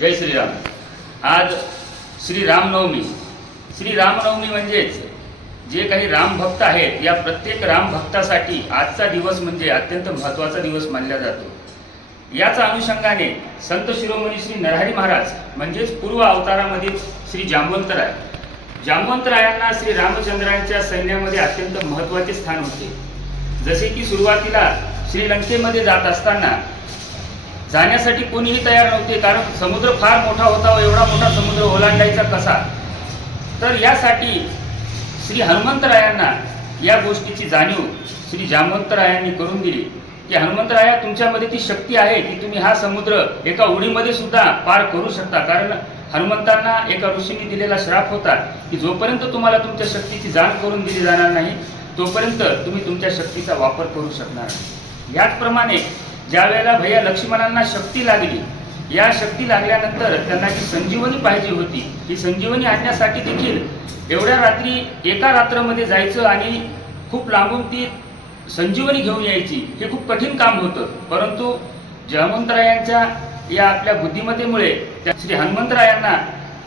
जय श्रीराम. आज श्री रामनवमी श्री रामनवमी म्हणजेच जे काही रामभक्त आहेत या प्रत्येक रामभक्तासाठी आजचा दिवस म्हणजे अत्यंत महत्त्वाचा दिवस मानला जातो. याच अनुषंगाने संत शिरोमणी श्री नरहरी महाराज म्हणजेच पूर्व अवतारामध्ये श्री जांबवंतराय. जांबवंतरायांना श्री रामचंद्रांच्या सैन्यामध्ये अत्यंत महत्त्वाचे स्थान होते. जसे की सुरुवातीला श्रीलंकेमध्ये जात असताना जाण्यासाठी कोणीही तयार नव्हते कारण समुद्र फार मोठा होता व एवढा मोठा समुद्र ओलांडायचा कसा? तर यासाठी श्री हनुमंतरायांना या गोष्टीची जाणीव श्री जामवंतरायांनी करून दिली की हनुमंतराया तुमच्यामध्ये ती शक्ती आहे की तुम्ही हा समुद्र एका उडीमध्ये सुद्धा पार करू शकता? कारण हनुमंतांना एका ऋषीने दिलेला श्राप होता की जोपर्यंत तुम्हाला तुमच्या शक्तीची जाण करून दिली जाणार नाही तोपर्यंत तुम्ही तुमच्या शक्तीचा वापर करू शकणार याचप्रमाणे ज्या वेळेला भैया लक्ष्मणांना शक्ती लागली या शक्ती लागल्यानंतर त्यांना जी संजीवनी पाहिजे होती ही संजीवनी आणण्यासाठी देखील एवढ्या रात्री एका रात्रमध्ये जायचं आणि खूप लांबून ती संजीवनी घेऊन यायची हे खूप कठीण काम होतं. परंतु जयमंतरायांच्या या आपल्या बुद्धिमत्तेमुळे त्या श्री हनुमंतरायांना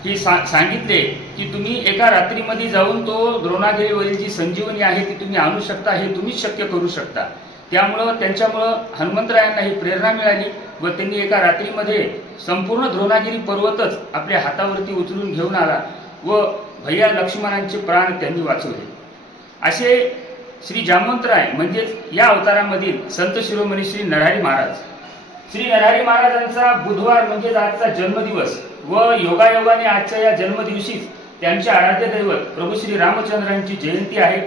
ही सा सांगितले की तुम्ही एका रात्रीमध्ये जाऊन तो द्रोणागिरीवरील जी संजीवनी आहे ती तुम्ही आणू शकता हे तुम्हीच शक्य करू शकता. त्यामुळं त्यांच्यामुळं हनुमंतरायांना ही प्रेरणा मिळाली व त्यांनी एका रात्रीमध्ये संपूर्ण द्रोणागिरी पर्वतच आपल्या हातावरती उचलून घेऊन आला व भैया लक्ष्मणांचे प्राण त्यांनी वाचवले. असे श्री जामवंतराय म्हणजेच या अवतारामधील संत शिरोमणी श्री नरहरी महाराज. श्री नरहरी महाराजांचा बुधवार म्हणजेच आजचा जन्मदिवस व योगायोगाने आजच्या या जन्मदिवशीच त्यांचे आराध्य दैवत प्रभू श्री रामचंद्रांची जयंती आहे.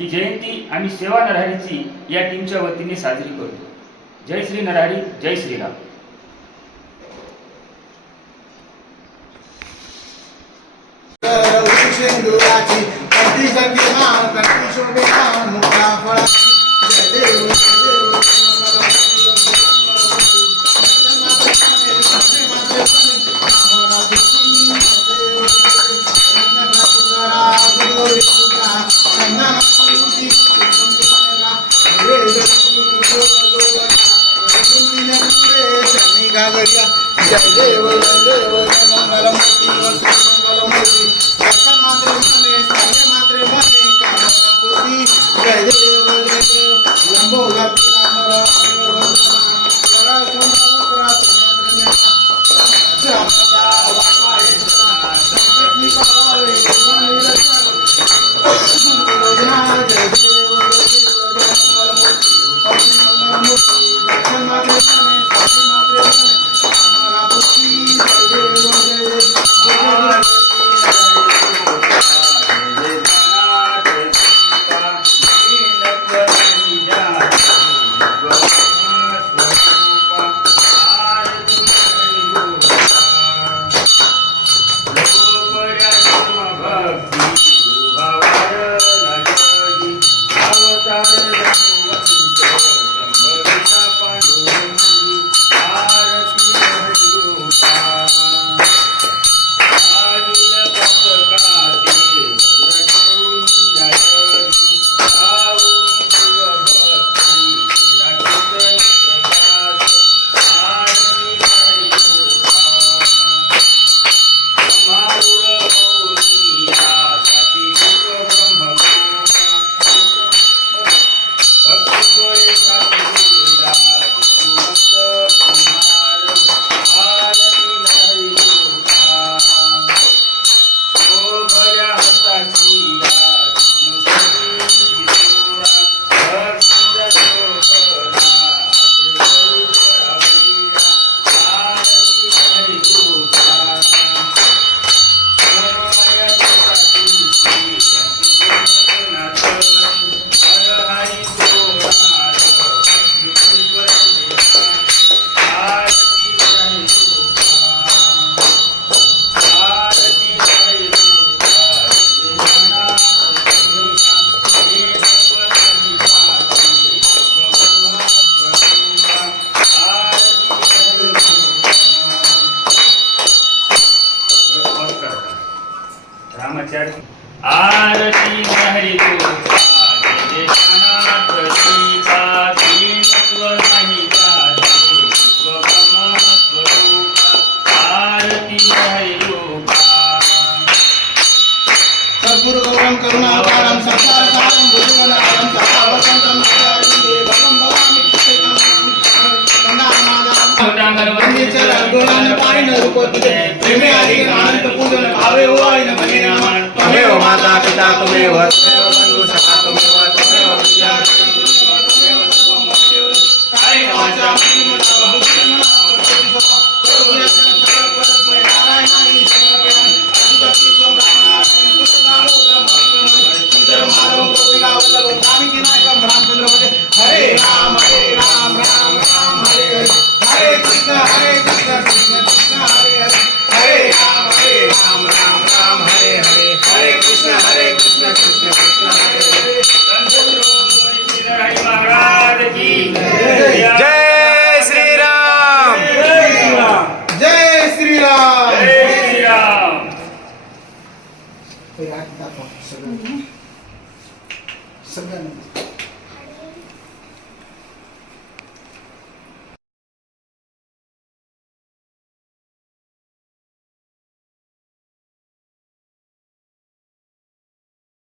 ही जयंती आम्ही सेवा नरहरीची या टीमच्या वतीने साजरी करतो. जय श्री नरहरी जय श्रीराम.